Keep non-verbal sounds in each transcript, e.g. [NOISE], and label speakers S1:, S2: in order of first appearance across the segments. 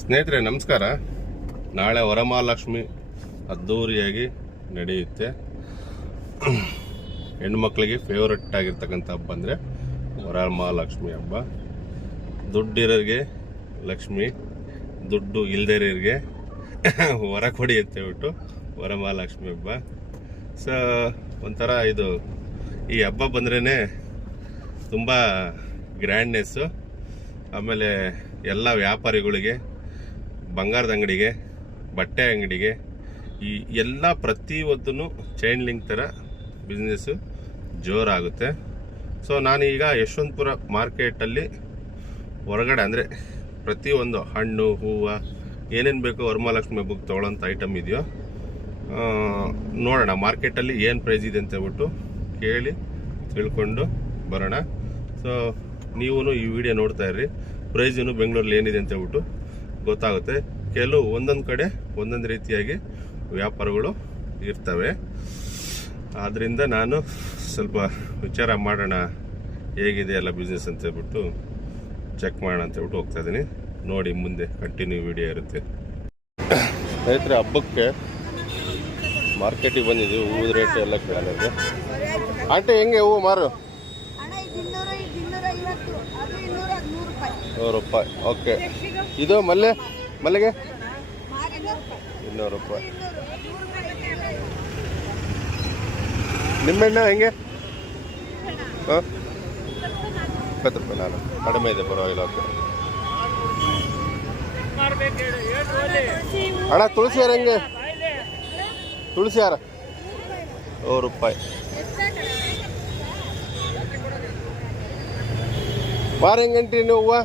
S1: ಸ್ನೇಹಿತರೆ, ನಮಸ್ಕಾರ. ನಾಳೆ ವರಮಹಾಲಕ್ಷ್ಮಿ ಅದ್ದೂರಿಯಾಗಿ ನಡೆಯುತ್ತೆ. ಹೆಣ್ಮಕ್ಳಿಗೆ ಫೇವ್ರೆಟ್ ಆಗಿರ್ತಕ್ಕಂಥ ಹಬ್ಬ ಅಂದರೆ ವರಮಹಾಲಕ್ಷ್ಮಿ ಹಬ್ಬ. ದುಡ್ಡಿರೋರಿಗೆ ಲಕ್ಷ್ಮಿ, ದುಡ್ಡು ಇಲ್ದಿರೋರಿಗೆ ವರ ಕೊಡಿ ಅಂತ ಹೇಳ್ಬಿಟ್ಟು ವರಮಹಾಲಕ್ಷ್ಮಿ ಹಬ್ಬ. ಸೊ ಒಂಥರ ಇದು, ಈ ಹಬ್ಬ ಬಂದ್ರೇ ತುಂಬ ಗ್ರ್ಯಾಂಡ್ನೆಸ್ಸು ಆಮೇಲೆ ಎಲ್ಲ ವ್ಯಾಪಾರಿಗಳಿಗೆ ಬಂಗಾರದ ಅಂಗಡಿಗೆ, ಬಟ್ಟೆ ಅಂಗಡಿಗೆ, ಈ ಎಲ್ಲ ಪ್ರತಿಯೊಂದೂ ಚೈನ್ ಲಿಂಕ್ ಥರ ಬಿಸ್ನೆಸ್ಸು ಜೋರಾಗುತ್ತೆ. ಸೊ ನಾನೀಗ ಯಶವಂತಪುರ ಮಾರ್ಕೆಟಲ್ಲಿ ಹೊರಗಡೆ ಅಂದರೆ ಪ್ರತಿಯೊಂದು ಹಣ್ಣು, ಹೂವು, ಏನೇನು ಬೇಕೋ ವರಮಹಾಲಕ್ಷ್ಮಿ ಹಬ್ಬಕ್ಕೆ ತೊಗೊಳ್ಳೋಂಥ ಐಟಮ್ ಇದೆಯೋ ನೋಡೋಣ. ಮಾರ್ಕೆಟಲ್ಲಿ ಏನು ಪ್ರೈಸ್ ಇದೆ ಅಂತ ಹೇಳ್ಬಿಟ್ಟು ಕೇಳಿ, ತಿಳ್ಕೊಂಡು ಬರೋಣ. ಸೊ ನೀವು ಈ ವಿಡಿಯೋ ನೋಡ್ತಾ ಇರ್ರಿ. ಏನು ಬೆಂಗಳೂರಲ್ಲಿ ಏನಿದೆ ಅಂತ ಹೇಳ್ಬಿಟ್ಟು ಗೊತ್ತಾಗುತ್ತೆ. ಕೆಲವು ಒಂದೊಂದು ಕಡೆ ಒಂದೊಂದು ರೀತಿಯಾಗಿ ವ್ಯಾಪಾರಗಳು ಇರ್ತವೆ. ಆದ್ದರಿಂದ ನಾನು ಸ್ವಲ್ಪ ವಿಚಾರ ಮಾಡೋಣ. ಹೇಗಿದೆ ಎಲ್ಲ ಬಿಸ್ನೆಸ್ ಅಂತ ಹೇಳ್ಬಿಟ್ಟು ಚೆಕ್ ಮಾಡೋಣ ಅಂತ ಹೇಳ್ಬಿಟ್ಟು ಹೋಗ್ತಾ ಇದ್ದೀನಿ. ನೋಡಿ ಮುಂದೆ ಕಂಟಿನ್ಯೂ ವಿಡಿಯೋ ಇರುತ್ತೆ. ರೈತರ ಹಬ್ಬಕ್ಕೆ ಮಾರ್ಕೆಟಿಗೆ ಬಂದಿದ್ದೀವಿ. ಹೂವು ರೇಟ್ ಎಲ್ಲ ಕೇಳಿದೆ ಆಂಟಿ, ಹೆಂಗೆ ಹೂವು ಮಾರು
S2: ಅಣ್ಣ ಇದು ಇನ್ನೂರು ಇದು ಇನ್ನೂರ ಐವತ್ತು ಅದು ಇನ್ನೂರ ನೂರು ರೂಪಾಯಿ
S1: ನೂರು ರೂಪಾಯಿ. ಓಕೆ ಇದು ಮಲ್ಲೆ, ಮಲ್ಲಿಗೆ? ಇನ್ನೂರು ರೂಪಾಯಿ. ನಿಮ್ಮೆಣ್ಣೆ ಹೆಂಗೆ? ಹಾಂ? ಇಪ್ಪತ್ತು ರೂಪಾಯಿ ನಾನು. ಕಡಿಮೆ ಇದೆ, ಪರವಾಗಿಲ್ಲ ಓಕೆ ಅಣ್ಣ ತುಳಸಿ ಹಾರ ಹೆಂಗೆ? ತುಳಸಿ ಹಾರ ನೂರು ರೂಪಾಯಿ. ವಾರ ಹೆಂಗಂಟಿ ನೀವು ಹೂವು?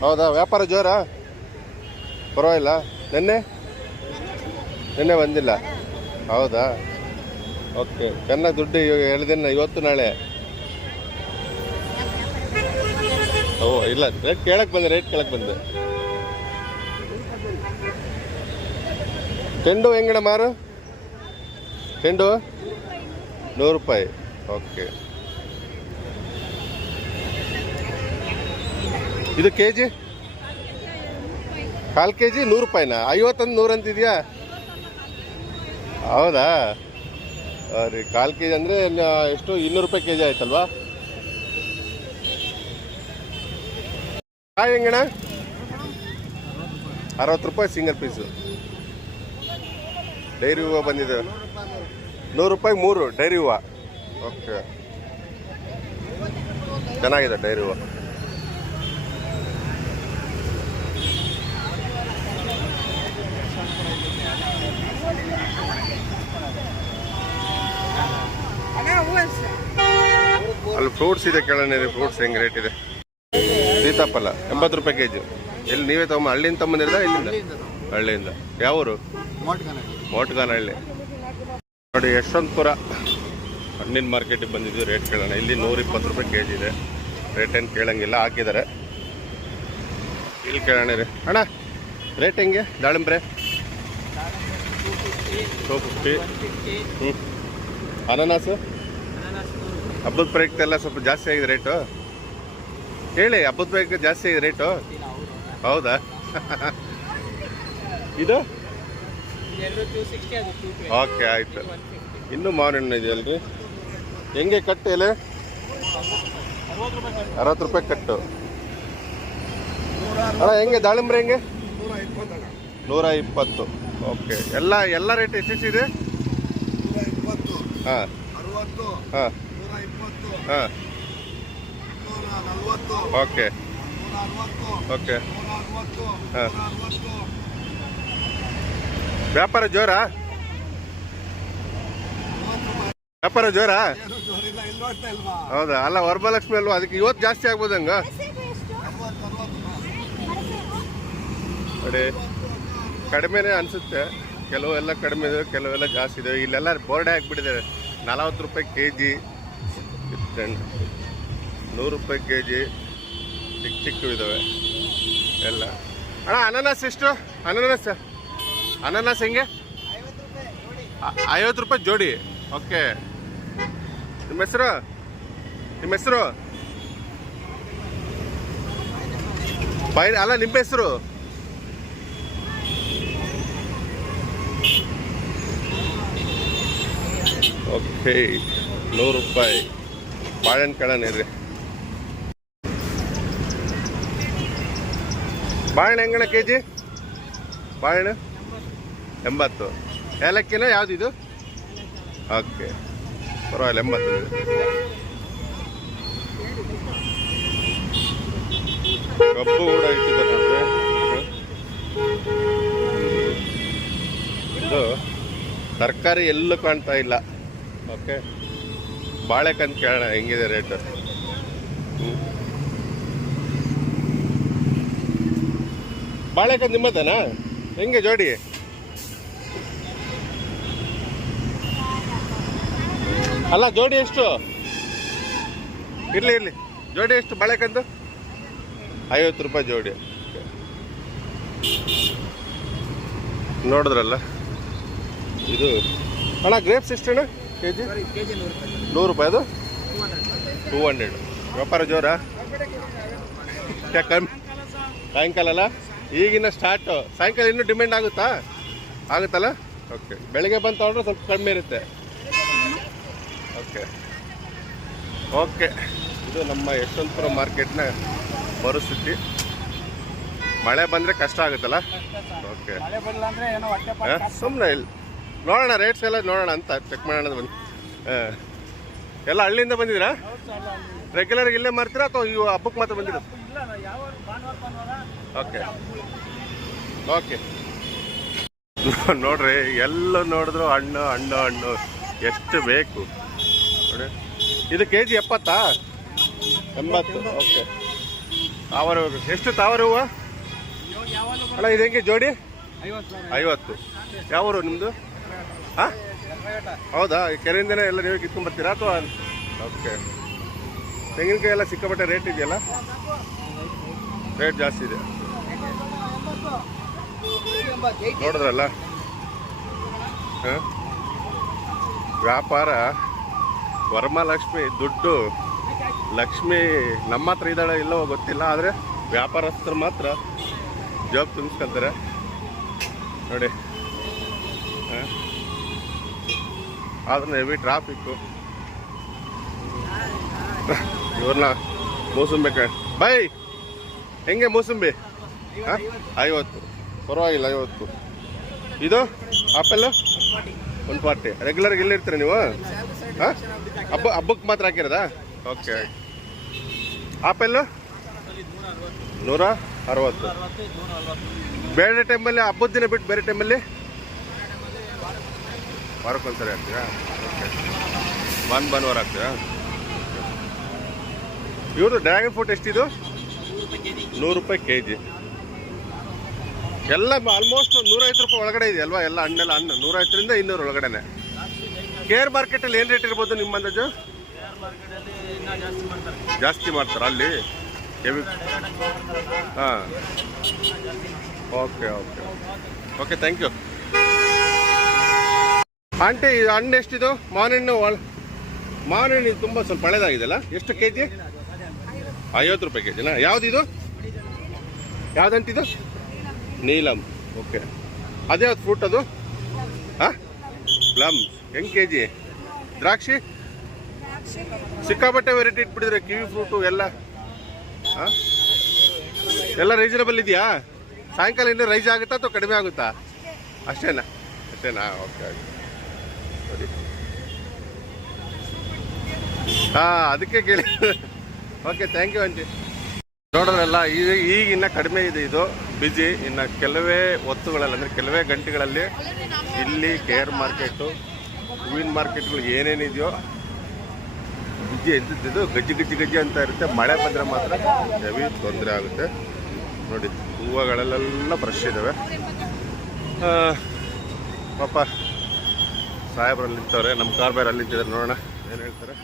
S1: ಹೌದಾ? ವ್ಯಾಪಾರ ಜೋರಾ? ಪರವಾಗಿಲ್ಲ. ನಿನ್ನೆ? ನಿನ್ನೆ ಬಂದಿಲ್ಲ. ಹೌದಾ? ಓಕೆ ಚೆನ್ನಾಗಿ ದುಡ್ಡು ಇವಾಗ ಹೇಳಿದ್ದೇನೆ ಇವತ್ತು ನಾಳೆ. ಓ, ಇಲ್ಲ. ರೇಟ್ ಕೇಳಕ್ಕೆ ಬಂದೆ ರೇಟ್ ಕೇಳಕ್ಕೆ ಬಂದೆ. ಚೆಂಡು ಹೆಂಗಣ ಮಾರು? ಚೆಂಡು ನೂರು ರೂಪಾಯಿ. ಓಕೆ ಇದು ಕೆ ಜಿ ಕಾಲು ಕೆ ಜಿ ನೂರು ರೂಪಾಯಿನಾ? ಐವತ್ತೊಂದು ನೂರು ಅಂತಿದ್ಯಾ? ಹೌದಾ? ರೀ ಕಾಲು ಕೆ ಜಿ ಅಂದರೆ ಎಷ್ಟು? ಇನ್ನೂರು ರೂಪಾಯಿ ಕೆ ಜಿ ಆಯ್ತಲ್ವಾ? ಕಾಯಿ ಹೆಂಗಣ ಅರವತ್ತು ರೂಪಾಯಿ ಸಿಂಗಲ್ ಪೀಸು ಡೈರಿ ಹೂವು ಬಂದಿದೆ. ನೂರು ರೂಪಾಯಿ ಮೂರು, ಡೈರಿ ಹೂವು. ಓಕೆ ಚೆನ್ನಾಗಿದೆ ಡೈರಿ ಹೂವು. ಅಲ್ಲಿ ಫ್ರೂಟ್ಸ್ ಇದೆ ಕೇಳೋಣ ಫ್ರೂಟ್ಸ್ ಹೆಂಗೆ ರೇಟ್ ಇದೆ? ಸೀತಾಫಲ ಎಂಬತ್ತು ರೂಪಾಯಿ ಕೆ ಜಿ ಎಲ್ಲಿ ನೀವೇ ತಗೊಂಬ ಹಳ್ಳಿಯಿಂದ ತಗೊಂಬಂದಿರದ ಇಲ್ಲಿಂದ? ಹಳ್ಳಿಯಿಂದ. ಯಾವೂರು? ಮೋಟ್ಗಾನಹಳ್ಳಿ ನೋಡಿ ಯಶವಂತಪುರ. ಹಣ್ಣಿನ ಮಾರ್ಕೆಟಿಗೆ ಬಂದಿದ್ವಿ ರೇಟ್ ಕೇಳೋಣ ಇಲ್ಲಿ ನೂರ ಇಪ್ಪತ್ತು ರೂಪಾಯಿ ಕೆ ಜಿ ಇದೆ. ರೇಟ್ ಏನು ಕೇಳೋಂಗಿಲ್ಲ ಹಾಕಿದ್ದಾರೆ. ಇಲ್ಲಿ ಕೇಳೋಣ ರೀ ಅಣ್ಣ ರೇಟ್ ಹೆಂಗೆ? ದಾಳಿಂಬ್ರೆ? ಟೂ ಫಿಫ್ಟಿ ಹ್ಞೂ ಅನಾನಸು? ಹಬ್ಬದ ಪ್ರಯುಕ್ತ ಎಲ್ಲ ಸ್ವಲ್ಪ ಜಾಸ್ತಿ ಆಗಿದೆ ರೇಟು. ಹೇಳಿ ಹಬ್ಬದ ಪ್ರಯುಕ್ತ ಜಾಸ್ತಿ ಆಗಿದೆ ರೇಟು. ಹೌದಾ? [LAUGHS] ಇದು? ಓಕೆ ಆಯ್ತು. ಇನ್ನೂ ಮಾವಿನ ಹಣ್ಣು ಇದೆಯಲ್ರಿ. ಹೆಂಗೆ ಕಟ್ಟು ಎಲೆ? ಅರವತ್ತು ರೂಪಾಯಿ ಕಟ್ಟು. ಅಣ್ಣ ಹೆಂಗೆ ದಾಳಿಂಬ್ರೆ ಹೆಂಗೆ? ನೂರ ಇಪ್ಪತ್ತು. ಓಕೆ ಎಲ್ಲ ಎಲ್ಲ ರೇಟ್ ಎಷ್ಟೆಷ್ಟಿದೆ ಹಾಂ. ಹಾಂ. ಹಾಂ. ಓಕೆ. ಓಕೆ. ಹಾಂ. ವ್ಯಾಪಾರ ಜೋರಾ? ವ್ಯಾಪಾರ ಜೋರಾ? ಹೌದಾ? ಅಲ್ಲ, ವರಮಹಾಲಕ್ಷ್ಮಿ ಅಲ್ವಾ? ಅದಕ್ಕೆ ಇವತ್ತು ಜಾಸ್ತಿ ಆಗ್ಬೋದು ಹಂಗ?
S3: ಅರವತ್ತು ಅರವತ್ತು
S1: ನೋಡಿ, ಕಡಿಮೆನೇ ಅನಿಸುತ್ತೆ. ಕೆಲವೆಲ್ಲ ಕಡಿಮೆ ಇದೆ, ಕೆಲವೆಲ್ಲ ಜಾಸ್ತಿ ಇದೆ. ಇಲ್ಲೆಲ್ಲ ಬೋರ್ಡೆ ಹಾಕ್ಬಿಟ್ಟಿದ್ದಾರೆ. ನಲವತ್ತು ರೂಪಾಯಿ ಕೆ ಜಿ ಸ್ಟ್ಯಾಂಡ್ ನೂರು ರೂಪಾಯಿ ಕೆ ಜಿ ಚಿಕ್ಕ ಚಿಕ್ಕ ಇದ್ದಾವೆ ಎಲ್ಲ. ಅಣ್ಣ, ಅನಾನಸ್ ಎಷ್ಟು? ಅನಾನಸ್ ಅನಾನಸ್ ಹೆಂಗೆ? ಐವತ್ತು ರೂಪಾಯಿ ಜೋಡಿ. ಓಕೆ. ನಿಮ್ಮ ಹೆಸರು? ನಿಮ್ಮ ಹೆಸರು? ಪೈ, ಅಲ್ಲ, ನಿಮ್ಮ ಹೆಸರು? ಓಕೆ. ನೂರು ರೂಪಾಯಿ. ಬಾಳೆಹಣ್ಣು ಕೇಳೋಣ ಇರ್ರಿ. ಬಾಳೆಹಣ್ಣು ಹೆಂಗಣ ಕೆ ಜಿ ಬಾಳೆಹಣ್ಣು? ಎಂಬತ್ತು. ಏಲಕ್ಕಿನ ಯಾವುದಿದು ಓಕೆ. ಪರವಾಗಿಲ್ಲ, ಎಂಬತ್ತು. ಕಬ್ಬು ಕೂಡ ಇಟ್ಟಿದ್ದಾರೆ ಇದು ತರಕಾರಿ ಎಲ್ಲೂ ಕಾಣ್ತಾ ಇಲ್ಲ. ಓಕೆ. ಬಾಳೆಕಂದು ಕೇಳೋಣ, ಹೆಂಗಿದೆ ರೇಟ್? ಬಾಳೆಕಂದು ನಿಮ್ಮದೇನಾ? ಹೆಂಗೆ ಜೋಡಿ? ಅಲ್ಲ, ಜೋಡಿ ಎಷ್ಟು? ಇರ್ಲಿ ಇರ್ಲಿ. ಜೋಡಿ ಎಷ್ಟು ಬಾಳೆಕಂದು ಐವತ್ತು ರೂಪಾಯಿ ಜೋಡಿ. ನೋಡಿದ್ರಲ್ಲ. ಇದು, ಅಣ್ಣ ಗ್ರೇಪ್ಸ್ ಎಷ್ಟಣ್ಣ? ಕೆ ಜಿ ನೂರು ರೂಪಾಯಿ. ಅದು? Two hundred. ವ್ಯಾಪಾರ ಜೋರ? ಕಮ್ಮಿ. ಸಾಯಂಕಾಲ ಅಲ್ಲ? ಈಗಿನ ಸ್ಟಾರ್ಟು ಸಾಯಂಕಾಲ ಇನ್ನೂ ಡಿಮ್ಯಾಂಡ್ ಆಗುತ್ತಾ? ಆಗುತ್ತಲ್ಲ? ಓಕೆ ಬೆಳಿಗ್ಗೆ ಬಂದು ತಗೊಂಡ್ರೆ ಸ್ವಲ್ಪ ಕಡಿಮೆ ಇರುತ್ತೆ. ಓಕೆ ಓಕೆ ಇದು ನಮ್ಮ ಯಶವಂತಪುರ ಮಾರ್ಕೆಟ್ನ ಪರಿಸ್ಥಿತಿ ಮಳೆ ಬಂದರೆ ಕಷ್ಟ ಆಗುತ್ತಲ್ಲ? ಓಕೆ ಸುಮ್ಮನೆ ಇಲ್ಲಿ ನೋಡೋಣ ರೇಟ್ಸ್ ಎಲ್ಲ ನೋಡೋಣ ಅಂತ ಚೆಕ್ ಮಾಡೋಣ ಬನ್ನಿ. ಹಾಂ ಎಲ್ಲ ಹಳ್ಳಿಯಿಂದ ಬಂದಿದ್ದೀರಾ? ರೆಗ್ಯುಲರ್ ಇಲ್ಲೇ ಮಾಡ್ತೀರಾ ಅಥವಾ ಇವು ಹಬ್ಬಕ್ಕೆ ಮಾತ್ರ ಬಂದಿರ ಓಕೆ ಓಕೆ ನೋಡ್ರಿ ಎಲ್ಲ ನೋಡಿದ್ರು ಹಣ್ಣು ಹಣ್ಣು ಹಣ್ಣು. ಎಷ್ಟು ಬೇಕು. ನೋಡಿ. ಇದು ಕೆ ಜಿ ಎಪ್ಪತ್ತಾ? ಎಂಬತ್ತು. ಓಕೆ ತಾವರ ಹೂವು. ಎಷ್ಟು ತಾವರ ಹೂವು? ಅಲ್ಲ ಇದು ಹೆಂಗೆ ಜೋಡಿ? ಐವತ್ತು. ಯಾವ ಊರು ನಿಮ್ಮದು ಹೌದಾ? ಈ ಕೆರೆಯಿಂದನೇ ಎಲ್ಲ ನೀವು ಕಿತ್ಕೊಂಡ್ ಬರ್ತೀರಾ ಅಥವಾ? ಓಕೆ ತೆಂಗಿನಕಾಯಿ ಎಲ್ಲ ಸಿಕ್ಕಾಪಟ್ಟೆ ರೇಟ್ ಇದೆಯಲ್ಲ? ರೇಟ್ ಜಾಸ್ತಿ ಇದೆ. ನೋಡಿದ್ರಲ್ಲ? ಹಾಂ? ವ್ಯಾಪಾರ ವರಮಹಾಲಕ್ಷ್ಮಿ ದುಡ್ಡು, ಲಕ್ಷ್ಮಿ ನಮ್ಮ ಹತ್ರ ಇದ್ದಾಳೆ ಇಲ್ಲವೋ ಗೊತ್ತಿಲ್ಲ, ಆದರೆ ವ್ಯಾಪಾರಸ್ಥರು ಮಾತ್ರ ಜಾಬ್ ತುಂಬಿಸ್ಕೊಂತಾರೆ. ನೋಡಿ. ಹ? ಆದ್ರೆ ಹೆವಿ ಟ್ರಾಫಿಕ್ಕು ಇವ್ರನ್ನ ಮೂಸಂಬಿ ಕ ಬೈ! ಹೆಂಗೆ ಮೂಸಂಬಿ? ಹಾಂ? ಐವತ್ತು. ಪರವಾಗಿಲ್ಲ, ಐವತ್ತು. ಇದು? ಆಪಲ್ ಒಂದು ಪಾರ್ಟಿ ರೆಗ್ಯುಲರ್ಗೆ ಎಲ್ಲಿರ್ತೀರ ನೀವು? ಹಾಂ? ಹಬ್ಬ ಹಬ್ಬಕ್ಕೆ ಮಾತ್ರ ಹಾಕಿರೋದಾ? ಓಕೆ ಆಪಲ್ಲು ನೂರ ಅರವತ್ತು. ಬೇರೆ ಟೈಮಲ್ಲಿ ಹಬ್ಬದ ದಿನ ಬಿಟ್ಟು ಬೇರೆ ಟೈಮಲ್ಲಿ ವಾರಕ್ಕೊಂದ್ಸರಿ ಓಕೆ ಬನ್ ಭಾನುವಾರ ಆಗ್ತೀರಾ? ಇವರು ಡ್ರ್ಯಾಗನ್ ಫ್ರೂಟ್ ಎಷ್ಟಿದು? ನೂರು ರೂಪಾಯಿ ಕೆ ಜಿ ಎಲ್ಲ ಆಲ್ಮೋಸ್ಟ್ ನೂರೈವತ್ತು ರೂಪಾಯಿ ಒಳಗಡೆ ಇದೆ ಅಲ್ವಾ? ಎಲ್ಲ ಹಣ್ಣೆಲ್ಲ ಹಣ್ಣು. ನೂರೈವತ್ತರಿಂದ ಇನ್ನೂರು ಒಳಗಡೆನೆ. ಕೇರ್ ಮಾರ್ಕೆಟಲ್ಲಿ ಏನು ರೇಟ್ ಇರ್ಬೋದು ನಿಮ್ಮ ಅಂದಾಜು? ಜಾಸ್ತಿ ಮಾಡ್ತಾರೆ ಅಲ್ಲಿ? ಹಾಂ. Okay okay okay thank you aunty, ಇದು ಹಣ್ಣು ಎಷ್ಟಿದು? ಮಾವಿನ ಒಳ ಮಾವಿನ ಹಣ್ಣು ಇದು ತುಂಬ ಸ್ವಲ್ಪ ಹಳೆದಾಗಿದೆಲ್ಲ ಎಷ್ಟು ಕೆ ಜಿ ಐವತ್ತು ರೂಪಾಯಿ ಕೆ ಜಿನಾ ಯಾವುದಿದು? ಯಾವುದಂಟಿದು? ನೀಲಂ. ಓಕೆ. ಅದೇ ಫ್ರೂಟ್ ಅದು? ಹಾಂ? ಪ್ಲಮ್ ಹೆಂಗ್ ಕೆ ಜಿ ದ್ರಾಕ್ಷಿ? ಸಿಕ್ಕಾಪಟ್ಟೆ ವೆರೈಟಿ ಇಟ್ಬಿಟ್ಟಿದ್ರೆ ಕಿವಿ ಫ್ರೂಟು ಎಲ್ಲ. ಹಾಂ? ಎಲ್ಲ ರೀಸನಬಲ್ ಇದೆಯಾ? ಸಾಯಂಕಾಲ ಇನ್ನೂ ರೈಸ್ ಆಗುತ್ತಾ ಅಥವಾ ಕಡಿಮೆ ಆಗುತ್ತಾ? ಅಷ್ಟೇನಾ? ಅಷ್ಟೇನಾ? Okay okay. ಹಾಂ, ಅದಕ್ಕೆ ಕೇಳಿ. ಓಕೆ ಥ್ಯಾಂಕ್ ಯು ಆಂಟಿ ನೋಡೋದ್ರಲ್ಲ ಈಗ ಈಗ ಇನ್ನ ಕಡಿಮೆ ಇದೆ ಇದು ಬಿಜಿ ಇನ್ನು ಕೆಲವೇ ಹೊತ್ತುಗಳಲ್ಲಿ ಅಂದ್ರೆ ಕೆಲವೇ ಗಂಟೆಗಳಲ್ಲಿ ಇಲ್ಲಿ ಕೇರ್ ಮಾರ್ಕೆಟು ಹೂವಿನ ಮಾರ್ಕೆಟ್ಗಳು ಏನೇನಿದೆಯೋ ಬಿಜಿ ಎದ್ದಿದ್ದು ಗಜ್ಜಿ ಗಜ್ಜಿ ಗಜ್ಜಿ ಅಂತ ಇರುತ್ತೆ. ಮಳೆ ಬಂದರೆ ಮಾತ್ರ ಹೆವಿ ತೊಂದರೆ ಆಗುತ್ತೆ. ನೋಡಿ, ಹೂವುಗಳಲ್ಲೆಲ್ಲ ಬ್ರಷ್ ಇದ್ದಾವೆ ಪಾಪ ಸಾಹೇಬ್ರಲ್ಲಿ ನಿಂತವ್ರೆ ನಮ್ಮ ಬೇರೆ ಅಲ್ಲಿ ನಿಂತಿದ್ದಾರೆ ನೋಡೋಣ. ಏನು ಹೇಳ್ತಾರೆ?